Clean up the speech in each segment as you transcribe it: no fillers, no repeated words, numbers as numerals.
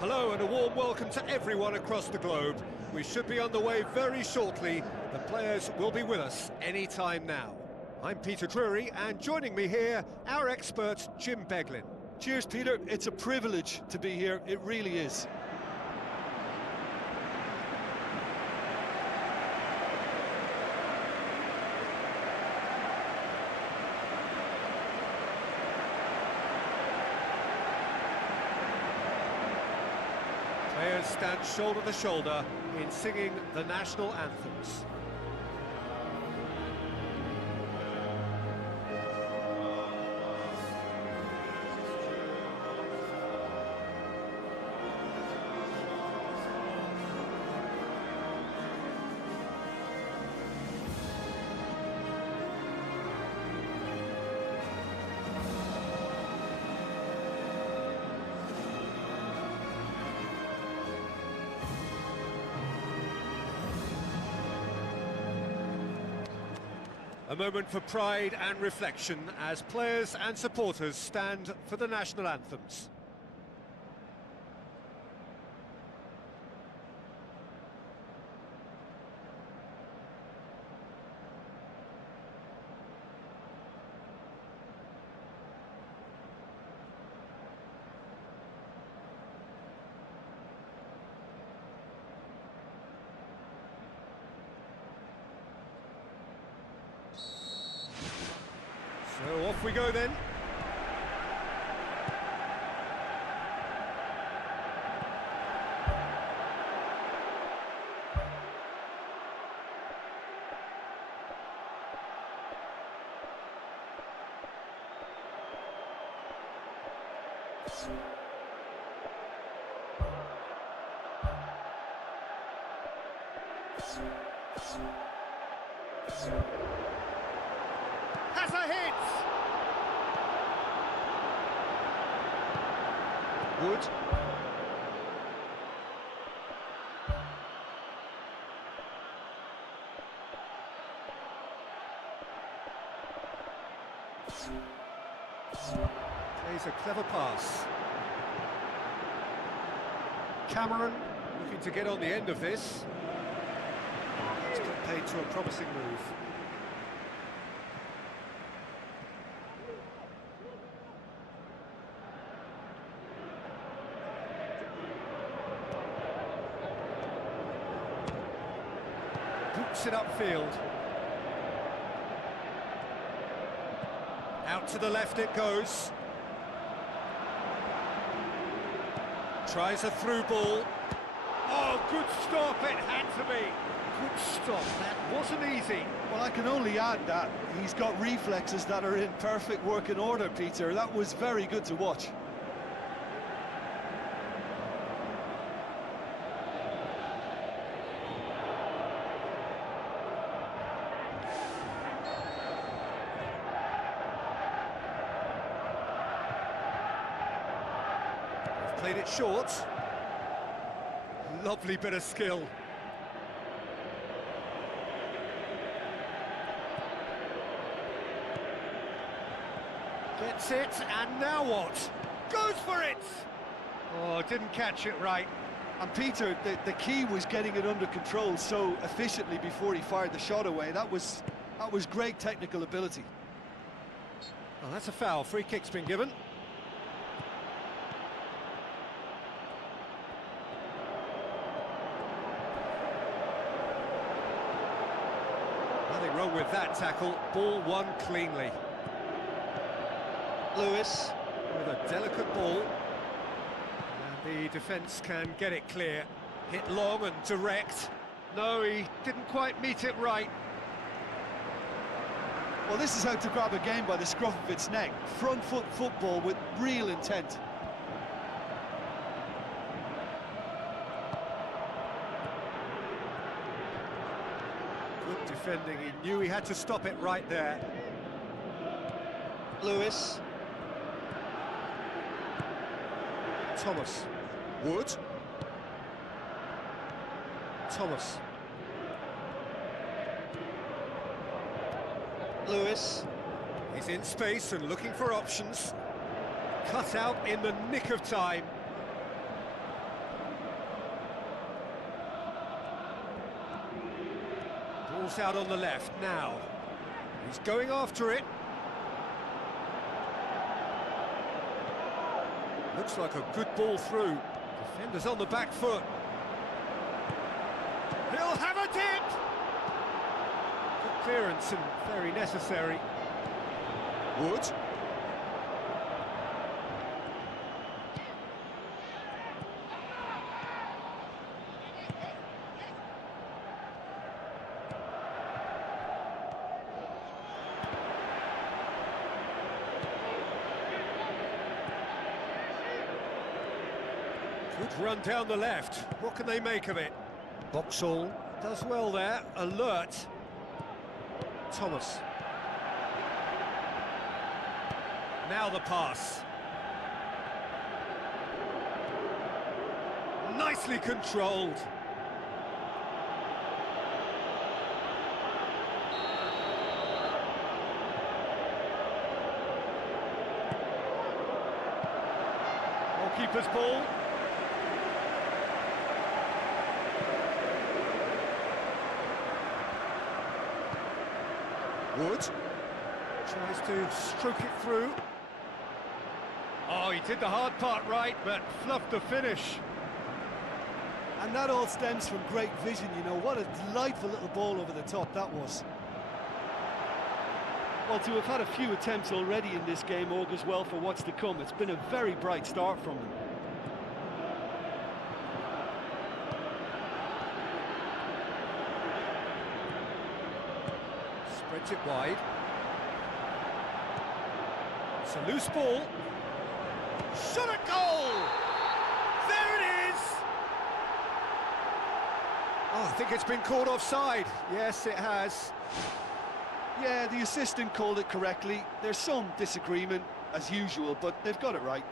Hello and a warm welcome to everyone across the globe. We should be on the way very shortly. The players will be with us any time now. I'm Peter Drury, and joining me here, our expert Jim Beglin. Cheers, Peter. It's a privilege to be here. It really is. Players stand shoulder to shoulder in singing the national anthems. A moment for pride and reflection as players and supporters stand for the national anthems. So off we go then. Has a hit! Wood. Plays a clever pass. Cameron looking to get on the end of this. He's got paid to a promising move. Boots it upfield. Out to the left it goes. Tries a through ball. Oh, good stop, it had to be. Good stop, that wasn't easy. Well, I can only add that he's got reflexes that are in perfect working order, Peter. That was very good to watch. Played it short. Lovely bit of skill. Gets it, and now what? Goes for it! Oh, didn't catch it right. And Peter, the key was getting it under control so efficiently before he fired the shot away. That was great technical ability. Oh, that's a foul. Free kick's been given. Nothing wrong with that tackle. Ball won cleanly. Lewis with a delicate ball. And the defence can get it clear. Hit long and direct. No, he didn't quite meet it right. Well, this is how to grab a game by the scruff of its neck. Front foot football with real intent. Good defending, he knew he had to stop it right there. Lewis. Thomas. Wood. Thomas. Lewis. He's in space and looking for options. Cut out in the nick of time. Ball's out on the left now. He's going after it. Looks like a good ball through. Defender's on the back foot. He'll have a dip! Good clearance and very necessary. Wood. Good run down the left. What can they make of it? Boxall does well there. Alert. Thomas. Now the pass. Nicely controlled. Goalkeeper's ball. Wood tries to stroke it through. Oh, he did the hard part right, but fluffed the finish. And that all stems from great vision, you know. What a delightful little ball over the top that was. Well, to have had a few attempts already in this game augurs well for what's to come. It's been a very bright start from them. Spreads it wide. It's a loose ball. Shot at goal! There it is! Oh, I think it's been called offside. Yes, it has. Yeah, the assistant called it correctly. There's some disagreement, as usual, but they've got it right.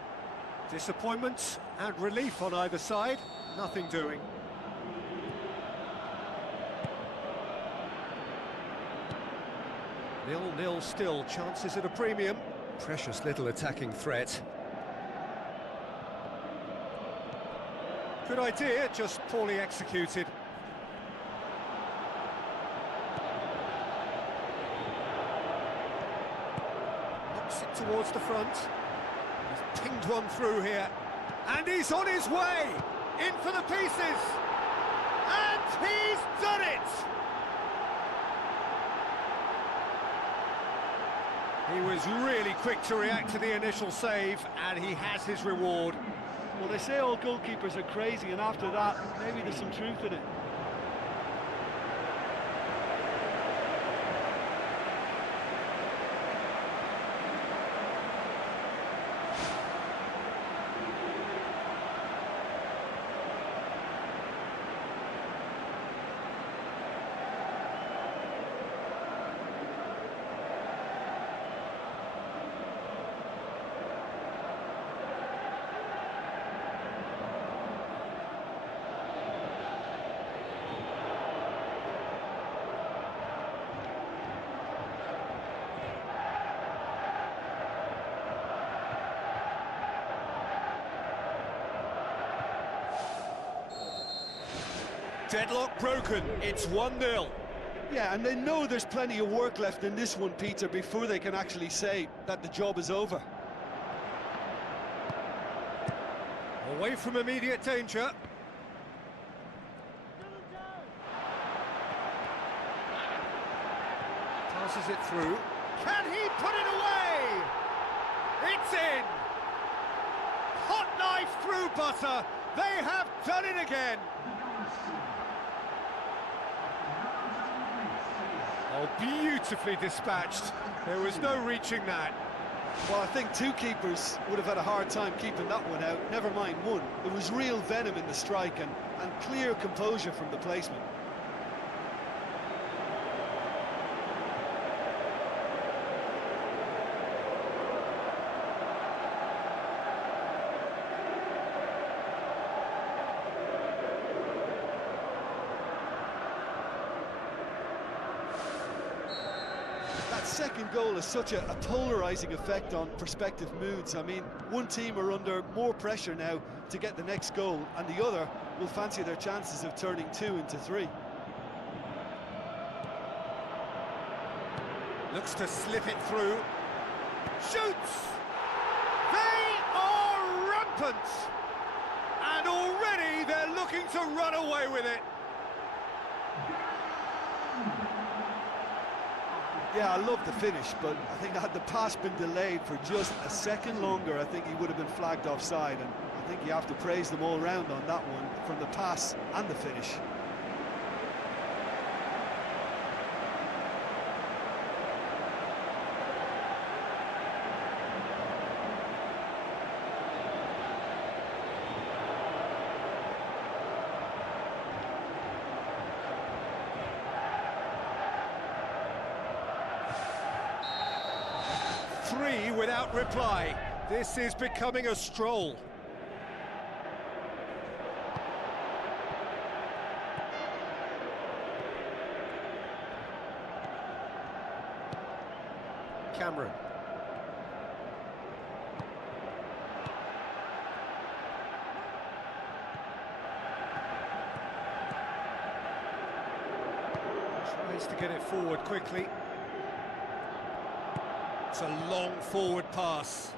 Disappointment and relief on either side. Nothing doing. Nil-nil still, chances at a premium. Precious little attacking threat. Good idea, just poorly executed. Knocks it towards the front. He's pinged one through here. And he's on his way! In for the pieces! And he's done it! He was really quick to react to the initial save, and he has his reward. Well, they say all goalkeepers are crazy, and after that, maybe there's some truth in it. Deadlock broken, it's 1-0. Yeah, and they know there's plenty of work left in this one, Peter, before they can actually say that the job is over. Away from immediate danger. Passes it through. Can he put it away? It's in! Hot knife through butter. They have done it again. Oh, beautifully dispatched. There was no reaching that. Well, I think two keepers would have had a hard time keeping that one out, never mind one. There was real venom in the strike and clear composure from the placement. Second goal has such a polarising effect on prospective moods. I mean, one team are under more pressure now to get the next goal, and the other will fancy their chances of turning 2 into 3. Looks to slip it through. Shoots! They are rampant! And already they're looking to run away with it. Yeah, I love the finish, but I think had the pass been delayed for just a second longer, I think he would have been flagged offside, and I think you have to praise them all round on that one, from the pass and the finish. Three without reply. This is becoming a stroll. Cameron. Tries to get it forward quickly. It's a long forward pass.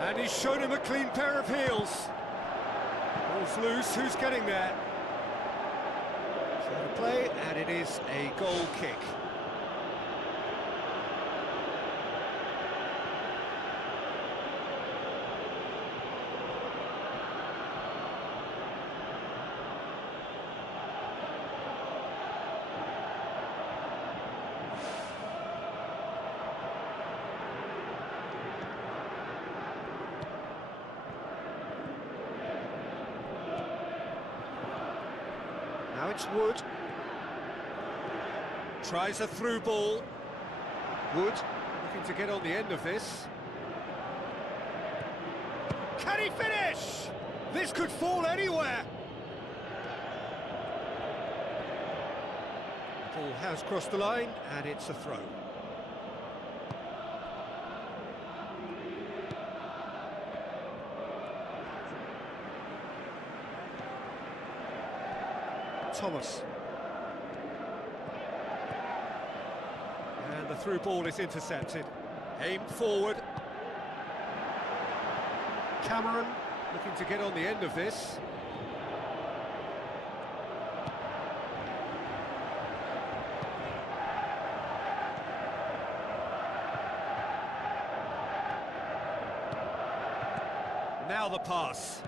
And he's shown him a clean pair of heels. Ball's loose, who's getting there? Trying to play, and it is a goal kick. Now it's Wood. Tries a through ball. Wood looking to get on the end of this. Can he finish? This could fall anywhere. The ball has crossed the line, and it's a throw. Thomas. And the through ball is intercepted. Aimed forward. Cameron looking to get on the end of this. Now the pass.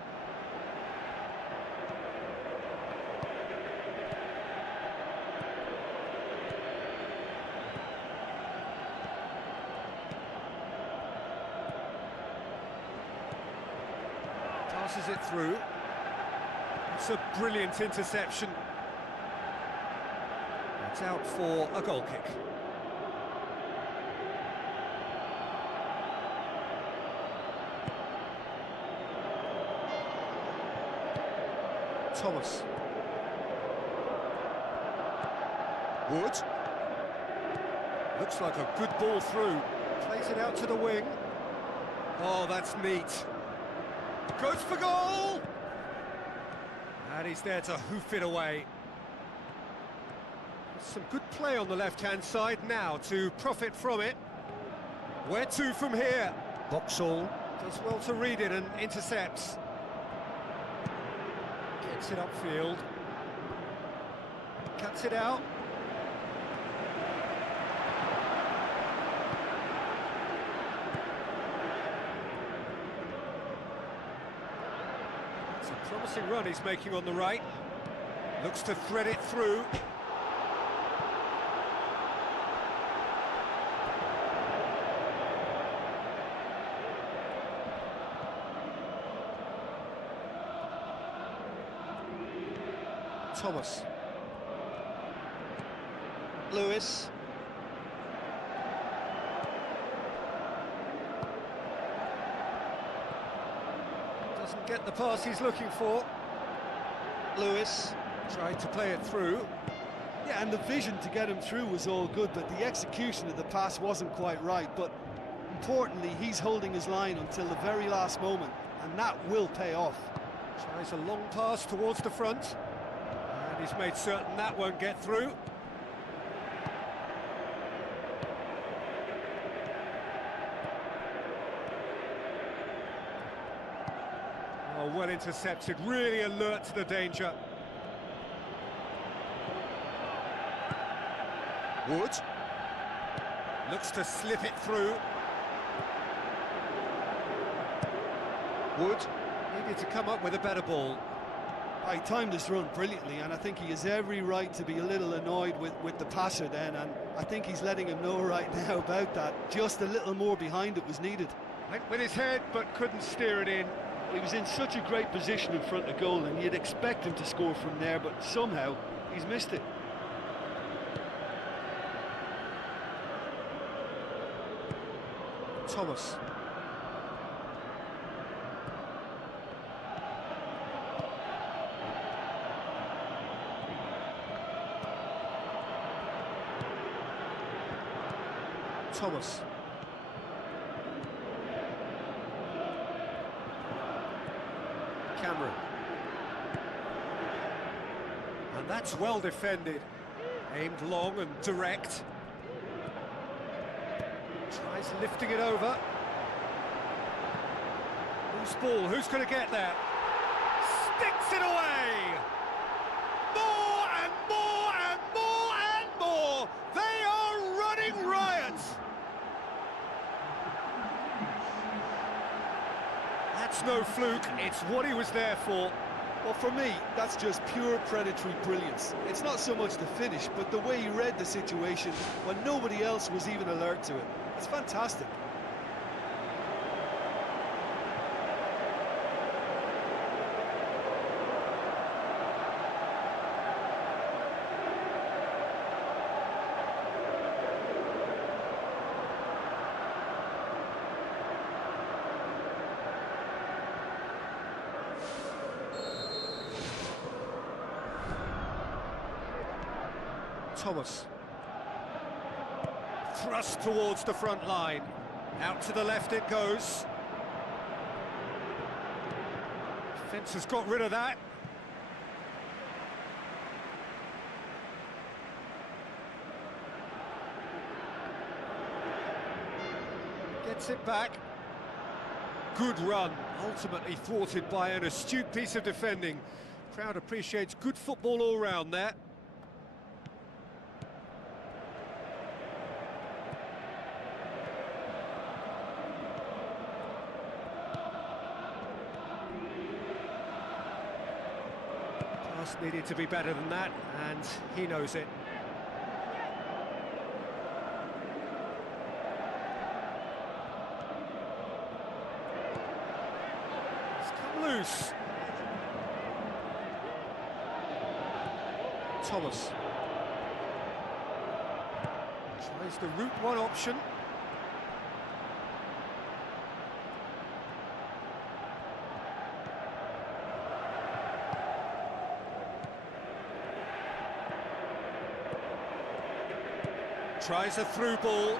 Passes it through. It's a brilliant interception. It's out for a goal kick. Thomas. Wood. Looks like a good ball through. Plays it out to the wing. Oh, that's neat. Goes for goal! And he's there to hoof it away. Some good play on the left-hand side now to profit from it. Where to from here? Vauxhall does well to read it and intercepts. Gets it upfield. Cuts it out. It's a promising run he's making on the right. Looks to thread it through. Thomas. Lewis. Doesn't get the pass he's looking for. Lewis tried to play it through. Yeah, and the vision to get him through was all good, but the execution of the pass wasn't quite right. But importantly, he's holding his line until the very last moment, and that will pay off. Tries a long pass towards the front. He's made certain that won't get through. Oh, well intercepted, really alert to the danger. Wood looks to slip it through. Wood needed to come up with a better ball. He timed this run brilliantly, and I think he has every right to be a little annoyed with the passer then, and I think he's letting him know right now about that. Just a little more behind it was needed. Went with his head, but couldn't steer it in. Well, he was in such a great position in front of goal, and you'd expect him to score from there, but somehow he's missed it. Thomas. Thomas. Cameron. And that's well defended. Aimed long and direct. Tries lifting it over. Loose ball, who's going to get there? Sticks it away! More and more and more and more! They are running riot! That's no fluke, it's what he was there for. Well, for me, that's just pure predatory brilliance. It's not so much the finish, but the way he read the situation when nobody else was even alert to it. It's fantastic. Thomas. Thrust towards the front line. Out to the left it goes. Defence has got rid of that. Gets it back. Good run, ultimately thwarted by an astute piece of defending. Crowd appreciates good football all round there. Needed to be better than that, and he knows it. It's come loose. Thomas tries the route one option. Tries a through ball.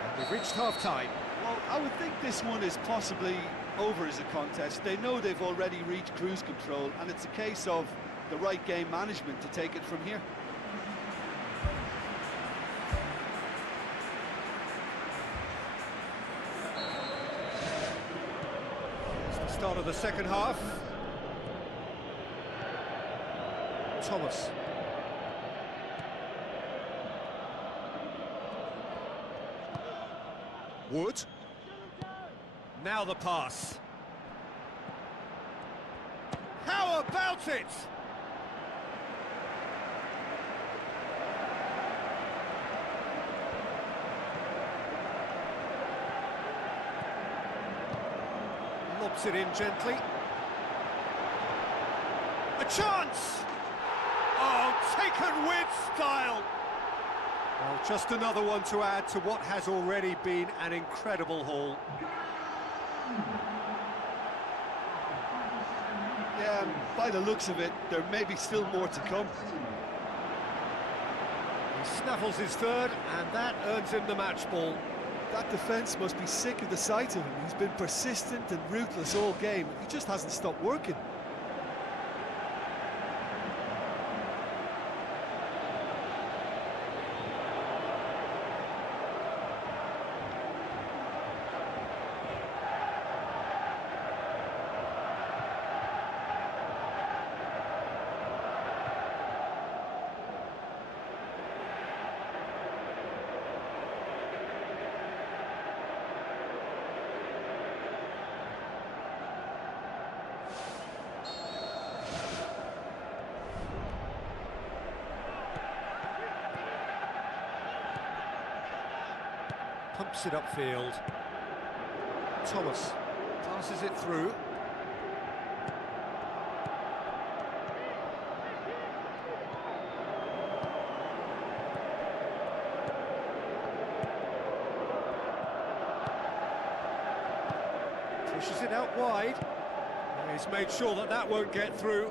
And we've reached half-time. Well, I would think this one is possibly over as a contest. They know they've already reached cruise control, and it's a case of the right game management to take it from here. It's the start of the second half. Thomas. Wood. Now the pass. How about it? Lobs it in gently. A chance! Oh, taken with style! Well, just another one to add to what has already been an incredible haul. Yeah, by the looks of it, there may be still more to come. He snaffles his third, and that earns him the match ball. That defence must be sick of the sight of him. He's been persistent and ruthless all game. He just hasn't stopped working. Pumps it upfield. Thomas passes it through. Pushes it out wide. He's made sure that that won't get through.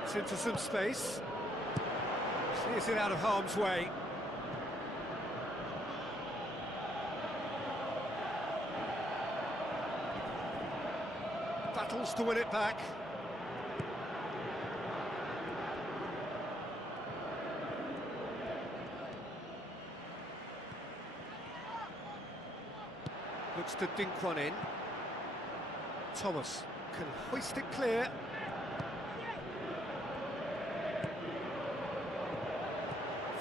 Gets into some space. Sees it out of harm's way. Battles to win it back. Looks to dink one in. Thomas can hoist it clear.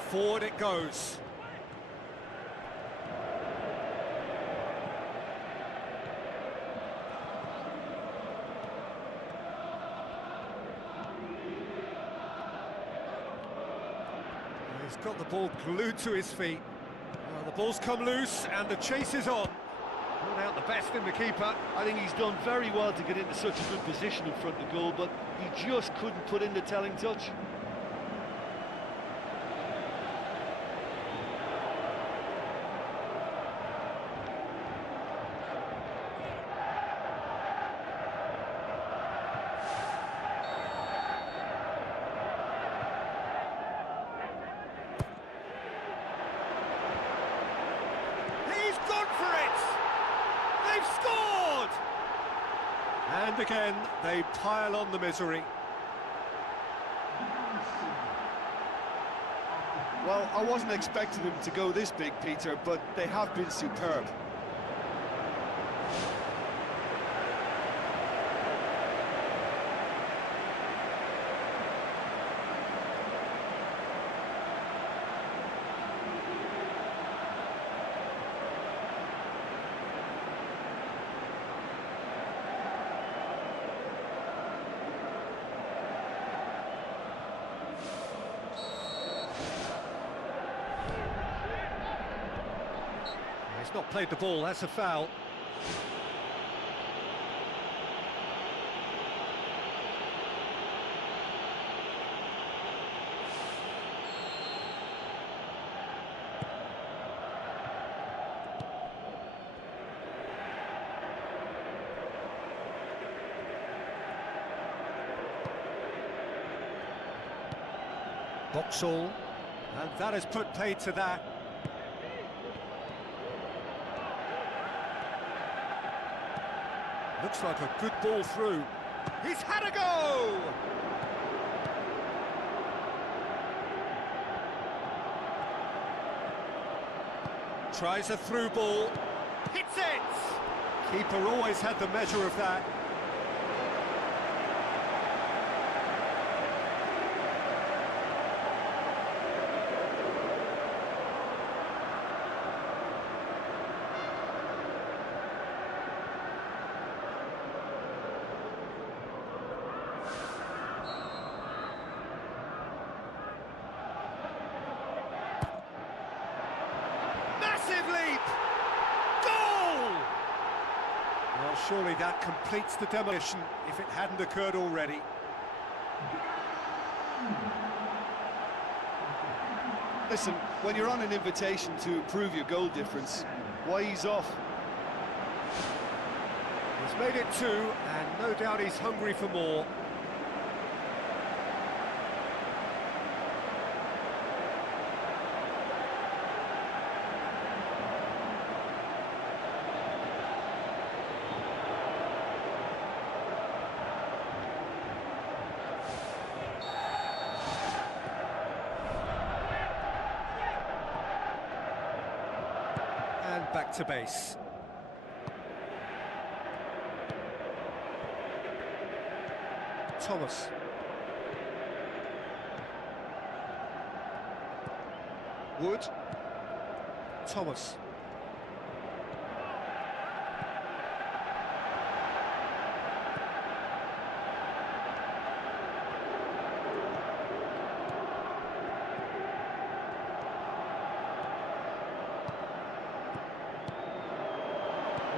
Forward it goes. He's got the ball glued to his feet. Well, the ball's come loose and the chase is on. Brought out the best in the keeper. I think he's done very well to get into such a good position in front of the goal, but he just couldn't put in the telling touch. They've scored! And again, they pile on the misery. Well, I wasn't expecting them to go this big, Peter, but they have been superb. He's not played the ball, that's a foul. Boxall, and that has put paid to that. Looks like a good ball through. He's had a go! Tries a through ball. Hits it! Keeper always had the measure of that. Leap! Goal! Well, surely that completes the demolition if it hadn't occurred already. Listen, when you're on an invitation to improve your goal difference, why ease off? He's made it 2, and no doubt he's hungry for more. back to base. Thomas. Wood. Thomas.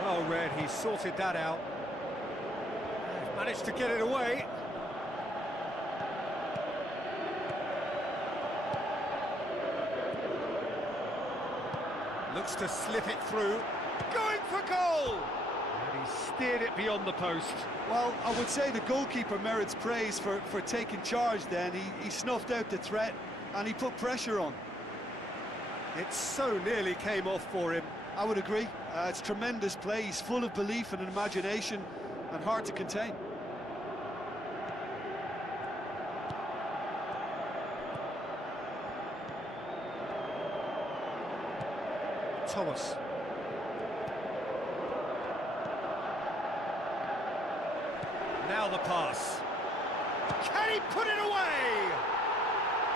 Well read, he sorted that out. Managed to get it away. Looks to slip it through. Going for goal! And he steered it beyond the post. Well, I would say the goalkeeper merits praise for taking charge then. He snuffed out the threat and he put pressure on. It so nearly came off for him. I would agree. It's tremendous play. He's full of belief and imagination and hard to contain. Thomas. Now the pass. Can he put it away?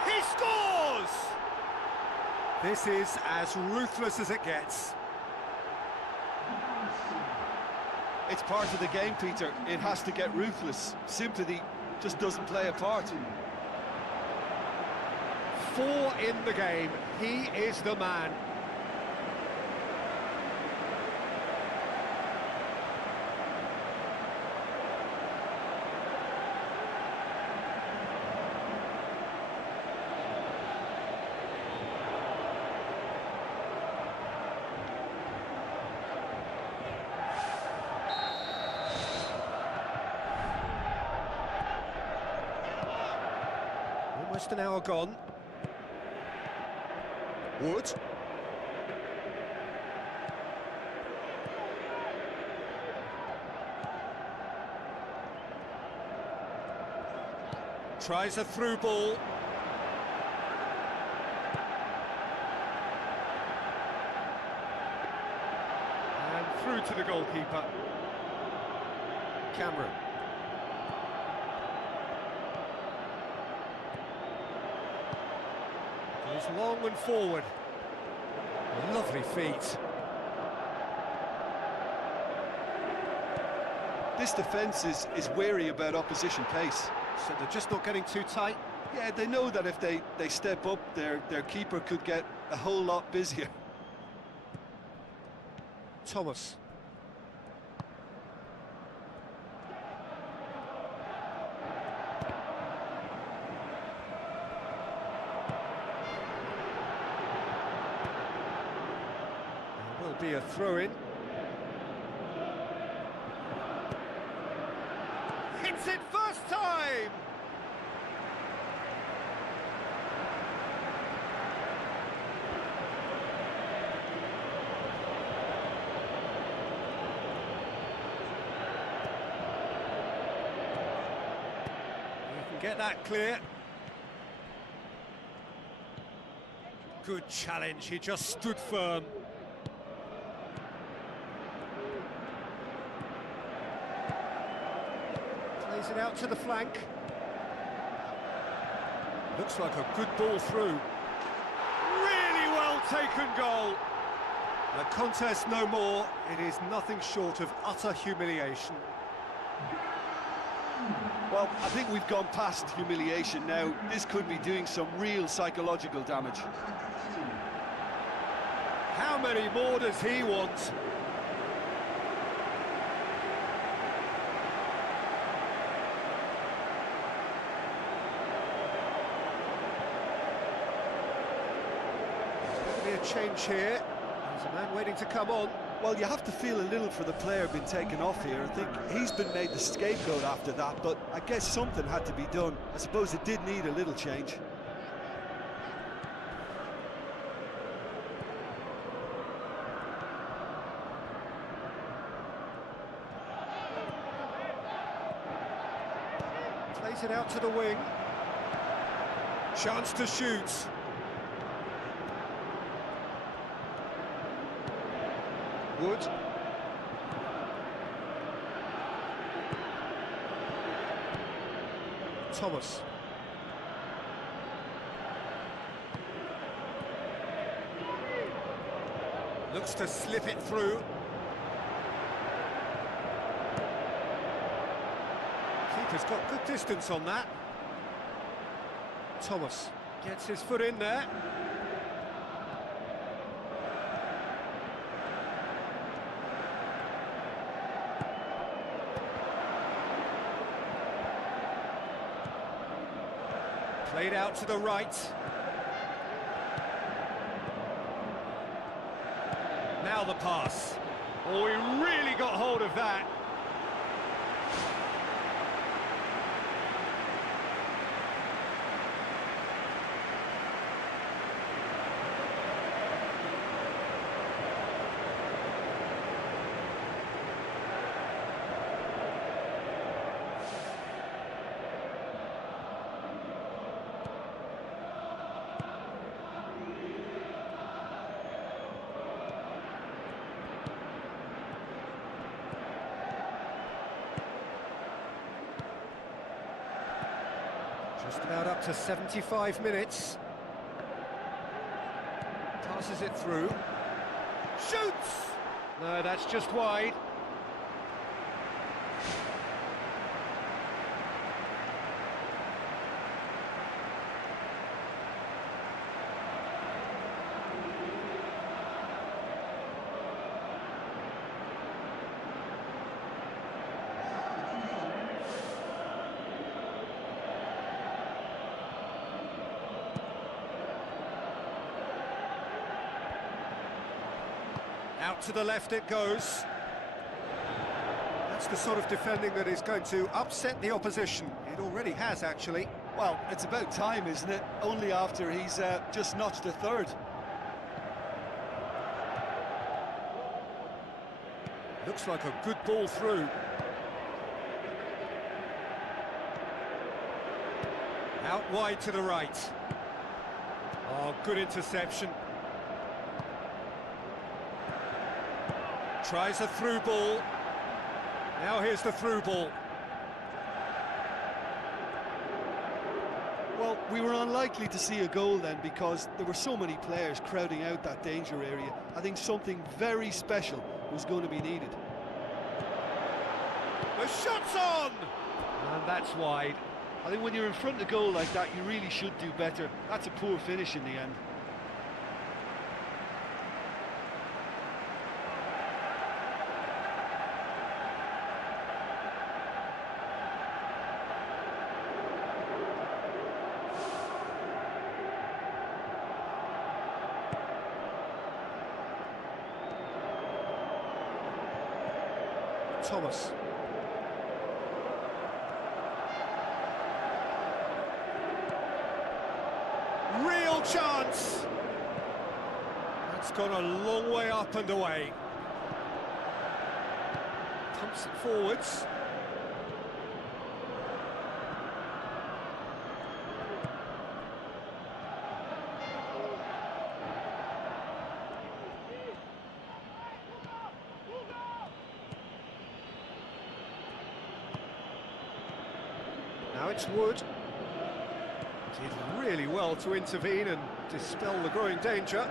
He scores! This is as ruthless as it gets. It's part of the game, Peter. It has to get ruthless. Sympathy just doesn't play a part. 4 in the game. He is the man. Almost an hour gone. Wood. Tries a through ball. And through to the goalkeeper. Cameron. Goes long and forward. Lovely feet. This defence is wary about opposition pace. So they're just not getting too tight? Yeah, they know that if they step up, their keeper could get a whole lot busier. Thomas. There will be a throw-in. Hits it first time! Get that clear. Good challenge, he just stood firm. Plays it out to the flank. Looks like a good ball through. Really well taken goal. The contest no more. It is nothing short of utter humiliation. Well, I think we've gone past humiliation now. This could be doing some real psychological damage. How many more does he want? There's going to be a change here. There's a man waiting to come on. Well, you have to feel a little for the player being taken off here. I think he's been made the scapegoat after that, but I guess something had to be done. I suppose it did need a little change. Plays it out to the wing. Chance to shoot. Wood. Thomas. Looks to slip it through. Keeper's got good distance on that. Thomas gets his foot in there. Played out to the right. Now the pass. Oh, he really got hold of that. Just about up to 75 minutes. Passes it through. Shoots! No, that's just wide. Out to the left it goes. That's the sort of defending that is going to upset the opposition. It already has, actually. Well, it's about time, isn't it? Only after he's just notched a third. Looks like a good ball through. Out wide to the right. Oh, good interception. Tries a through ball. Now here's the through ball. Well, we were unlikely to see a goal then because there were so many players crowding out that danger area. I think something very special was going to be needed. The shot's on! And that's wide. I think when you're in front of goal like that, you really should do better. That's a poor finish in the end. Thomas. Real chance! That's gone a long way up and away. Pumps it forwards. Now it's Wood. Did really well to intervene and dispel the growing danger.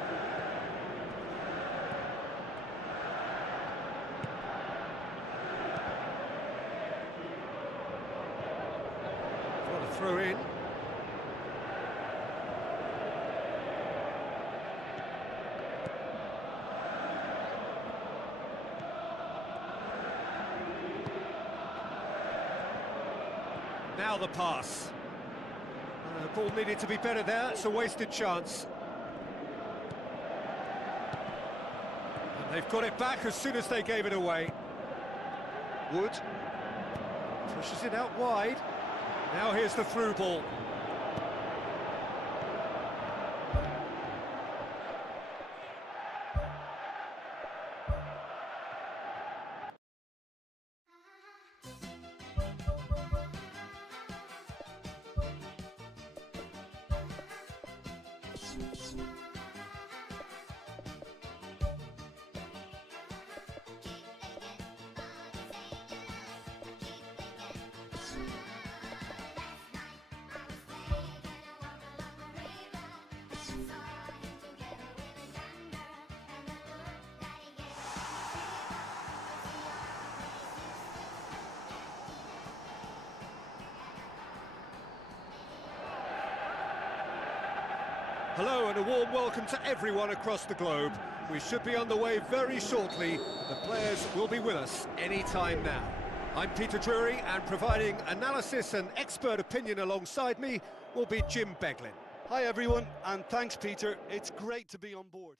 Got a throw in. Now the pass. Ball needed to be better there, it's a wasted chance. And they've got it back as soon as they gave it away. Wood pushes it out wide. Now here's the through ball. Hello and a warm welcome to everyone across the globe. We should be on the way very shortly. The players will be with us any time now. I'm Peter Drury, and providing analysis and expert opinion alongside me will be Jim Beglin. Hi everyone, and thanks Peter. It's great to be on board.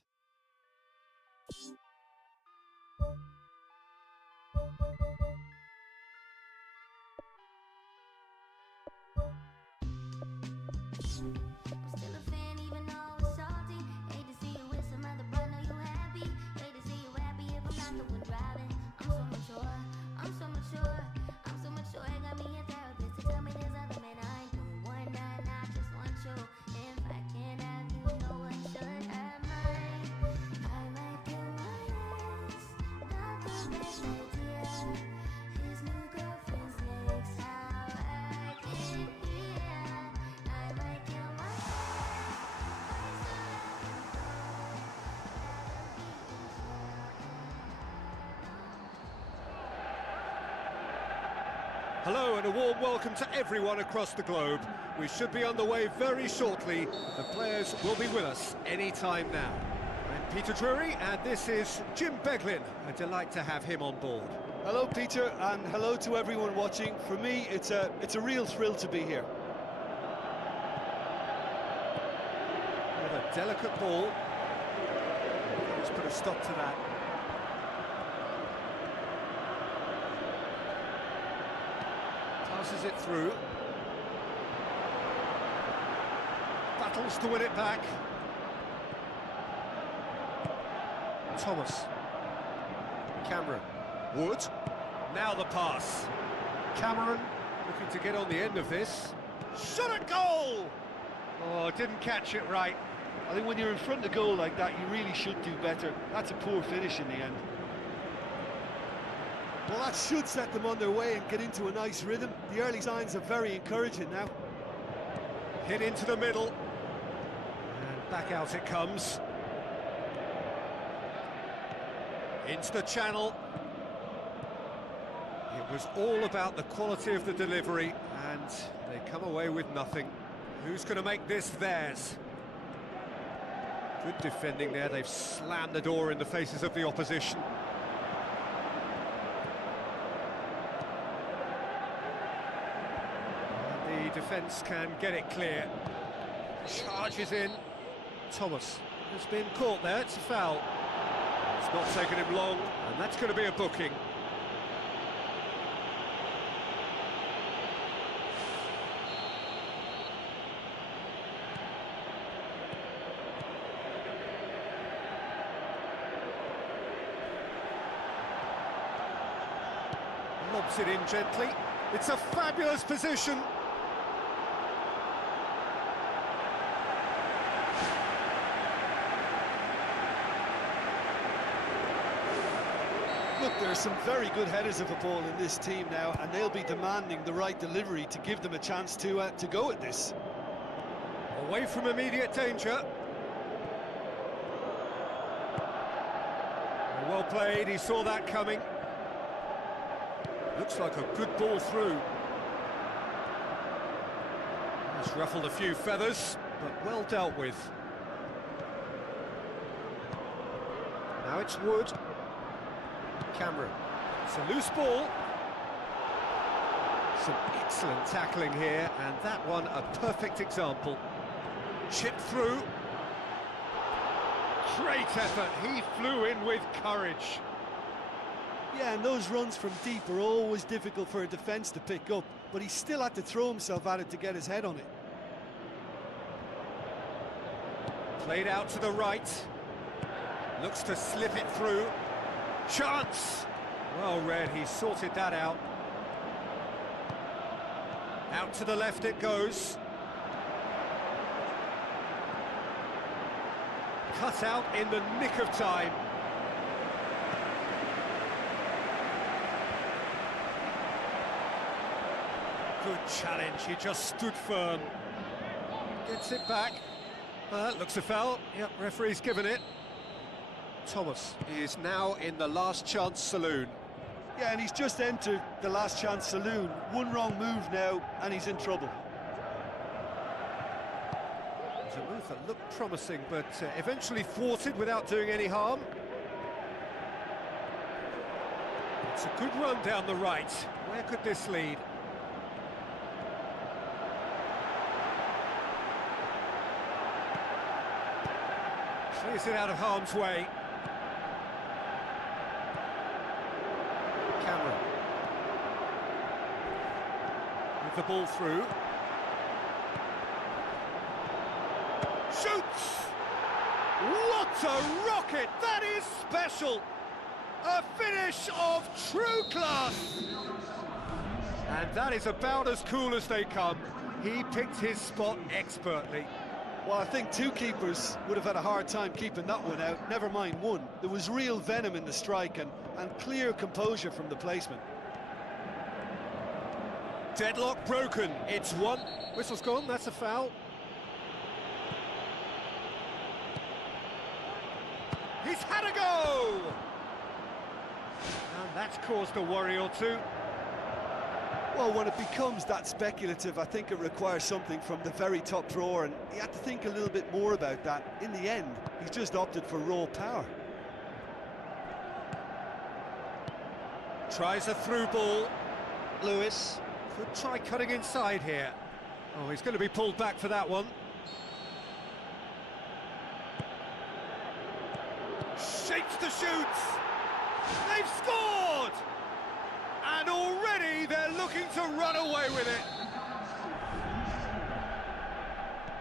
Hello and a warm welcome to everyone across the globe. We should be on the way very shortly. The players will be with us any time now. I'm Peter Drury, and this is Jim Beglin. A delight to have him on board. Hello Peter, and hello to everyone watching. For me, it's a real thrill to be here. With a delicate ball. Let's put a stop to that. Passes it through. Battles to win it back. Thomas. Cameron. Wood. Now the pass. Cameron looking to get on the end of this. Shot at goal! Oh, didn't catch it right. I think when you're in front of goal like that, you really should do better. That's a poor finish in the end. Well, that should set them on their way and get into a nice rhythm. The early signs are very encouraging now. Hit into the middle. And back out it comes. Into the channel. It was all about the quality of the delivery, and they come away with nothing. Who's going to make this theirs? Good defending there. They've slammed the door in the faces of the opposition. And the defence can get it clear. Charges in. Thomas has been caught there. It's a foul. It's not taken him long, and that's going to be a booking. Lobs it in gently. It's a fabulous position. Look, there are some very good headers of a ball in this team now, and they'll be demanding the right delivery to give them a chance to go at this. Away from immediate danger. Well played, he saw that coming. Looks like a good ball through. It's ruffled a few feathers, but well dealt with. Now it's Wood. Cameron. It's a loose ball. Some excellent tackling here, and that one a perfect example. Chip through. Great effort, he flew in with courage. Yeah, and those runs from deep are always difficult for a defence to pick up, but he still had to throw himself at it to get his head on it. Played out to the right. Looks to slip it through. Chance! Well read, he sorted that out. Out to the left it goes. Cut out in the nick of time. Good challenge, he just stood firm. Gets it back. Looks a foul. Yep, referee's given it. Thomas is now in the last chance saloon. Yeah, and he's just entered the last chance saloon. One wrong move now, and he's in trouble. It was a move that looked promising, but eventually thwarted without doing any harm. It's a good run down the right. Where could this lead? Clears it out of harm's way. Cameron. With the ball through. Shoots! What a rocket! That is special! A finish of true class! And that is about as cool as they come. He picked his spot expertly. Well, I think two keepers would have had a hard time keeping that one out, never mind one. There was real venom in the strike and clear composure from the placement. Deadlock broken, it's one. Whistle's gone, that's a foul. He's had a go! And that's caused a worry or two. Well, when it becomes that speculative, I think it requires something from the very top drawer, and he had to think a little bit more about that. In the end, he's just opted for raw power. Tries a through ball. Lewis could try cutting inside here. Oh, he's going to be pulled back for that one. Shapes to shoot! They've scored! And already they're looking to run away with it.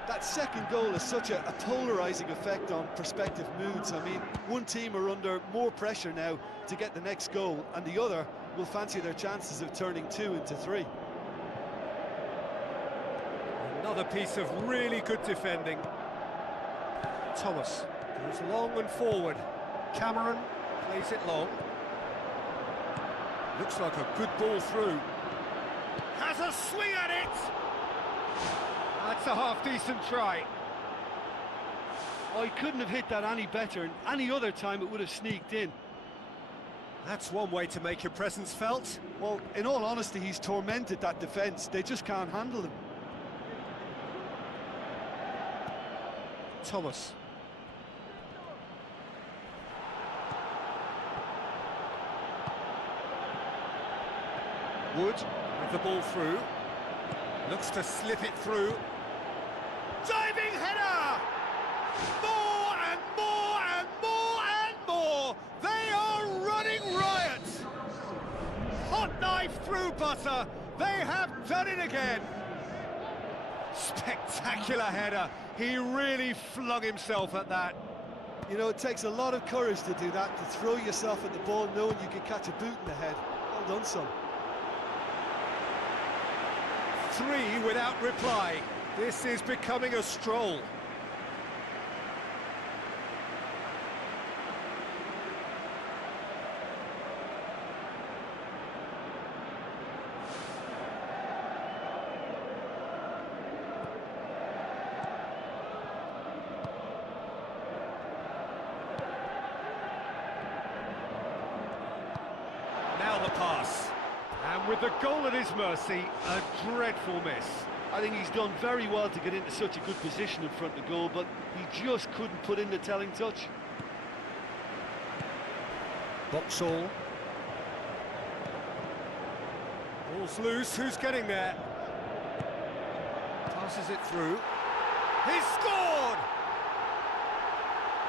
That second goal has such a polarising effect on prospective moods. I mean, one team are under more pressure now to get the next goal, and the other will fancy their chances of turning 2 into 3. Another piece of really good defending. Thomas goes long and forward. Cameron plays it long. Looks like a good ball through. Has a swing at it! That's a half-decent try. Oh, he couldn't have hit that any better, and any other time it would have sneaked in. That's one way to make your presence felt. Well, in all honesty, he's tormented that defence. They just can't handle him. Thomas. Wood with the ball through. Looks to slip it through. Diving header! More and more and more and more! They are running riot! Hot knife through butter. They have done it again. Spectacular header. He really flung himself at that. You know, it takes a lot of courage to do that, to throw yourself at the ball knowing you can catch a boot in the head. Well done, son. 3 without reply. This is becoming a stroll. Now the pass. And with the goal at his mercy, a dreadful miss. I think he's done very well to get into such a good position in front of goal, but he just couldn't put in the telling touch. Boxall. Ball's loose, who's getting there? Passes it through. He's scored!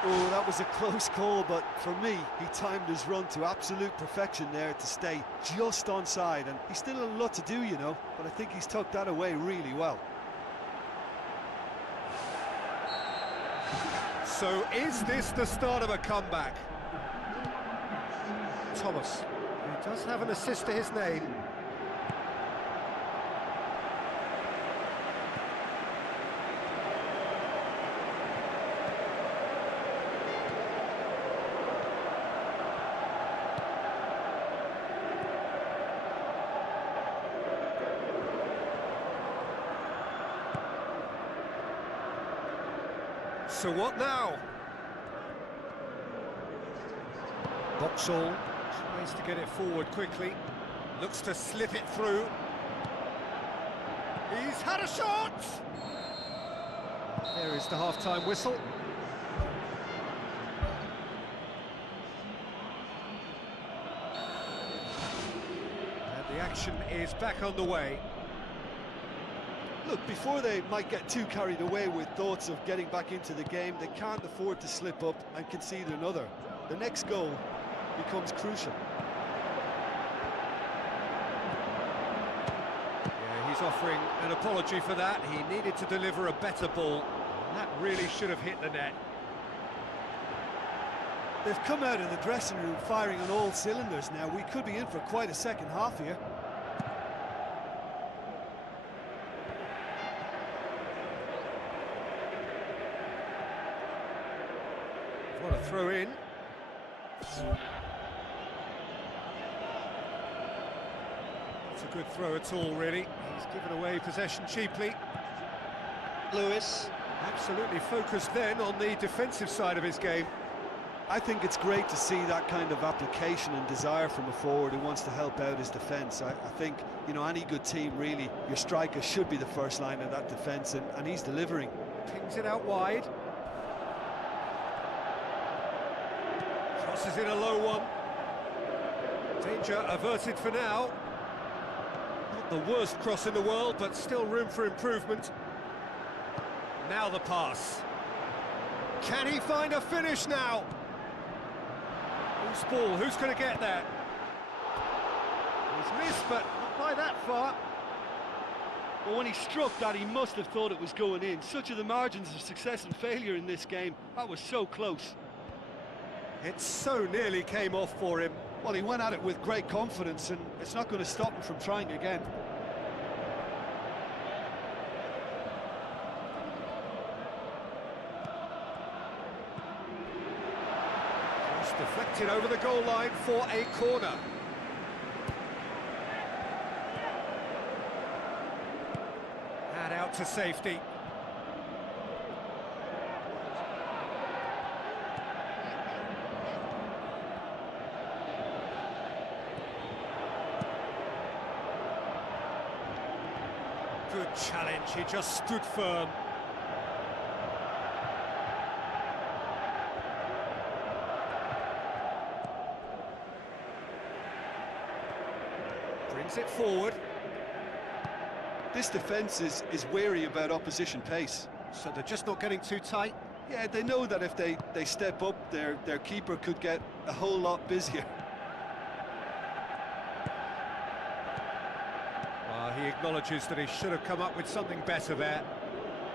Oh, that was a close call, but for me, he timed his run to absolute perfection there to stay just onside, and he's still a lot to do, you know, but I think he's tucked that away really well. So is this the start of a comeback? Thomas, who does have an assist to his name. So what now? Boxall tries to get it forward quickly, looks to slip it through. He's had a shot! There is the half-time whistle. And the action is back on the way. Look, before they might get too carried away with thoughts of getting back into the game, they can't afford to slip up and concede another. The next goal becomes crucial. Yeah, he's offering an apology for that. He needed to deliver a better ball. That really should have hit the net. They've come out of the dressing room firing on all cylinders now. We could be in for quite a second half here. What a throw in. It's a good throw at all, really. He's given away possession cheaply. Lewis. Absolutely focused then on the defensive side of his game. I think it's great to see that kind of application and desire from a forward who wants to help out his defence. I think, you know, any good team, really, your striker should be the first line of that defence, and he's delivering. Pings it out wide. Crosses in a low one. Danger averted for now. Not the worst cross in the world, but still room for improvement. Now the pass. Can he find a finish now? Who's ball? Who's going to get there? He's missed, but not by that far. Well, when he struck that, he must have thought it was going in. Such are the margins of success and failure in this game. That was so close. It so nearly came off for him. Well, he went at it with great confidence, and it's not going to stop him from trying again. It's deflected over the goal line for a corner. And out to safety. Good challenge, he just stood firm. Brings it forward. This defence is wary about opposition pace. So they're just not getting too tight? Yeah, they know that if they step up, their keeper could get a whole lot busier. He acknowledges that he should have come up with something better there.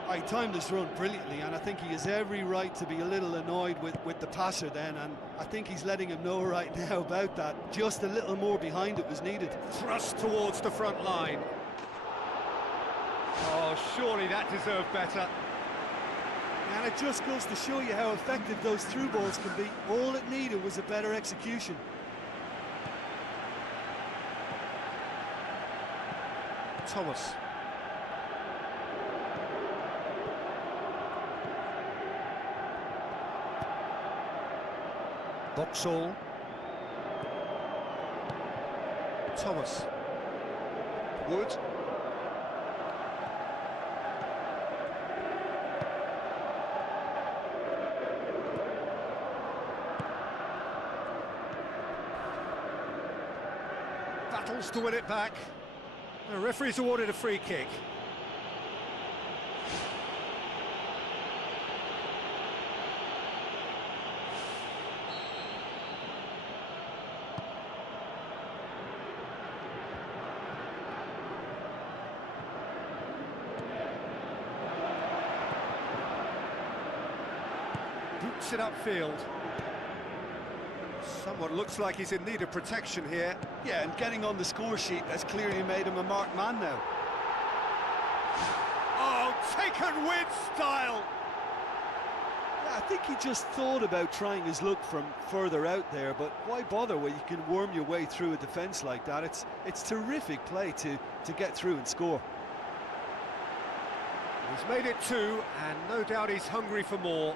I timed this run brilliantly, and I think he has every right to be a little annoyed with the passer then, and I think he's letting him know right now about that. Just a little more behind it was needed. Thrust towards the front line. Oh, surely that deserved better. And it just goes to show you how effective those through balls can be. All it needed was a better execution. Thomas. Boxall. Thomas. Wood. Battles to win it back. The referee's awarded a free kick. Boots it upfield. Someone looks like he's in need of protection here. Yeah, and getting on the score sheet has clearly made him a marked man now. Oh, taken with style! Yeah, I think he just thought about trying his luck from further out there, but why bother when you can worm your way through a defence like that? It's terrific play to get through and score. He's made it two, and no doubt he's hungry for more.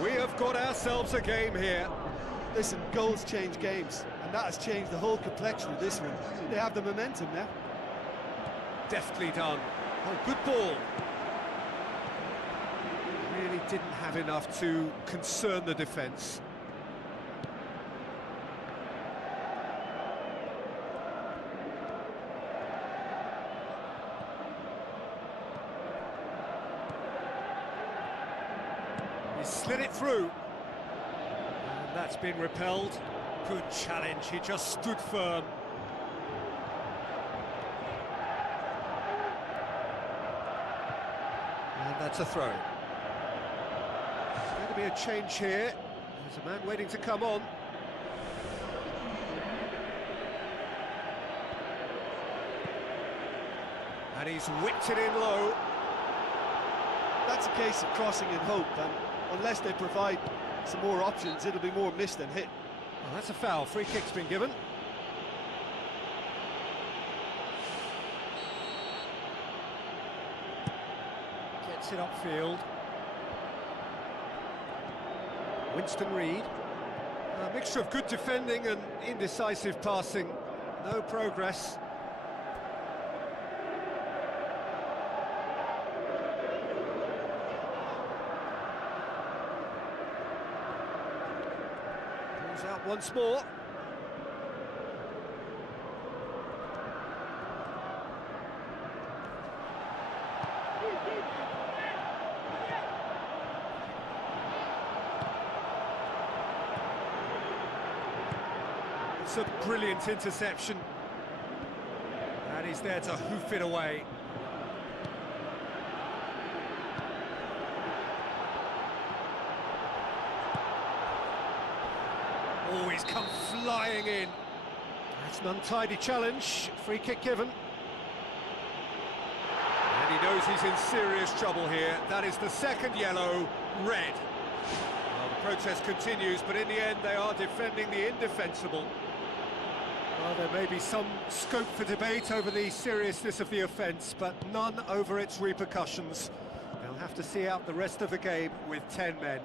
We have got ourselves a game here. Listen, goals change games, and that has changed the whole complexion of this one. They have the momentum now. Deftly done. Oh, good ball. Really didn't have enough to concern the defence. He slid it through. And that's been repelled. Good challenge, he just stood firm. And that's a throw. There's going to be a change here. There's a man waiting to come on. And he's whipped it in low. That's a case of crossing in hope, and unless they provide some more options, it'll be more miss than hit. Oh, that's a foul. Free kick's been given. Gets it upfield. Winston Reid. A mixture of good defending and indecisive passing. No progress. Pulls out once more. It's a brilliant interception. And he's there to hoof it away. Oh, he's come flying in. That's an untidy challenge. Free kick given. And he knows he's in serious trouble here. That is the second yellow, red. Well, the protest continues, but in the end they are defending the indefensible. Well, there may be some scope for debate over the seriousness of the offence, but none over its repercussions. They'll have to see out the rest of the game with 10 men.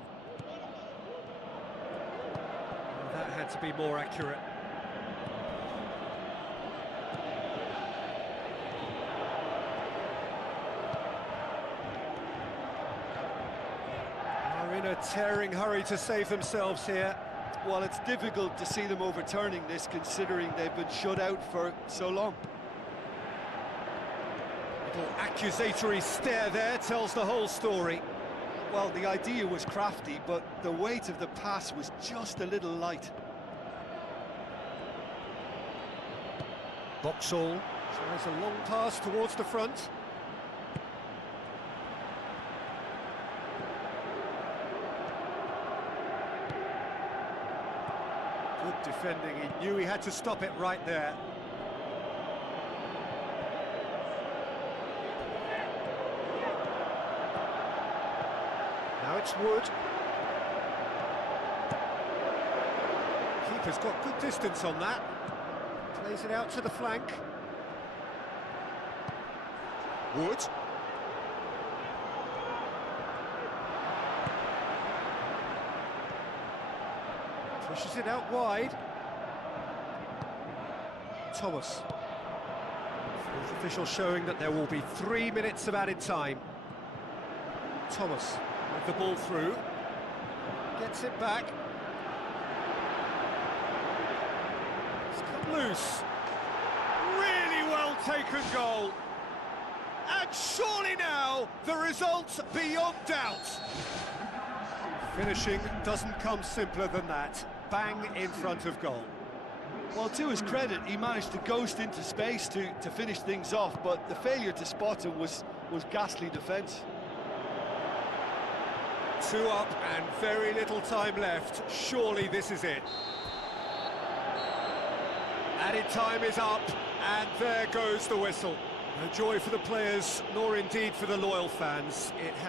Well, that had to be more accurate. Are in a tearing hurry to save themselves here. Well, it's difficult to see them overturning this, considering they've been shut out for so long. Little accusatory stare there tells the whole story. Well, the idea was crafty, but the weight of the pass was just a little light. Boxall tries a long pass towards the front. Good defending, he knew he had to stop it right there. Now it's Wood. Keeper's got good distance on that. Plays it out to the flank. Wood. Pushes it out wide. Thomas. Fourth official showing that there will be 3 minutes of added time. Thomas with the ball through. Gets it back. It's come loose. Really well taken goal. And surely now the result beyond doubt. Finishing doesn't come simpler than that. Bang in front of goal. Well, to his credit, he managed to ghost into space to finish things off, but the failure to spot him was ghastly defence. 2 up and very little time left. Surely this is it. Added time is up, and there goes the whistle. No joy for the players, nor indeed for the loyal fans. It